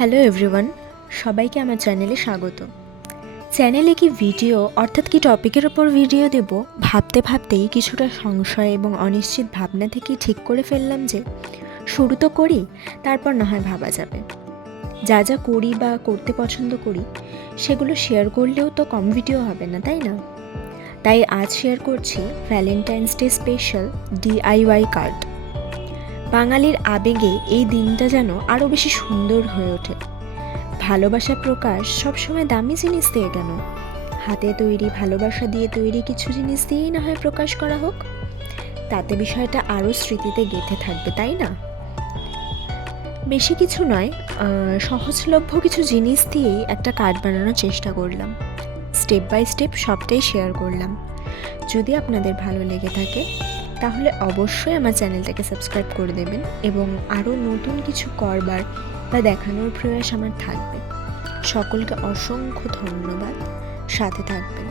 Hello everyone, সবাইকে আমার চ্যানেলে স্বাগত। চ্যানেলে কি ভিডিও অর্থাৎ কি টপিকের ওপর ভিডিও দেব ভাবতে ভাবতেই কিছুটা সংশয় এবং অনিশ্চিত ভাবনা থেকেই ঠিক করে ফেললাম যে শুরু তো করি, তারপর না হয় ভাবা যাবে। যা যা করি বা করতে পছন্দ করি সেগুলো শেয়ার করলেও তো কম ভিডিও হবে না, তাই না? তাই আজ শেয়ার করছি Valentine's day special DIY card. বাঙালির আবেগে এই দিনটা যেন আরও বেশি সুন্দর হয়ে ওঠে। ভালোবাসার প্রকাশ সবসময় দামি জিনিস দিয়ে কেন? হাতে তৈরি, ভালোবাসা দিয়ে তৈরি কিছু জিনিস দিয়েই না হয় প্রকাশ করা হোক, তাতে বিষয়টা আরও স্মৃতিতে গেঁথে থাকবে, তাই না? বেশি কিছু নয়, সহজলভ্য কিছু জিনিস দিয়েই একটা কার্ড বানানোর চেষ্টা করলাম। স্টেপ বাই স্টেপ সবটাই শেয়ার করলাম। যদি আপনাদের ভালো লেগে থাকে তাহলে অবশ্যই আমার চ্যানেলটাকে সাবস্ক্রাইব করে দেবেন এবং আরও নতুন কিছু করবার বা দেখানোর প্রয়াস আমার থাকবে। সকলকে অসংখ্য ধন্যবাদ, সাথে থাকবেন।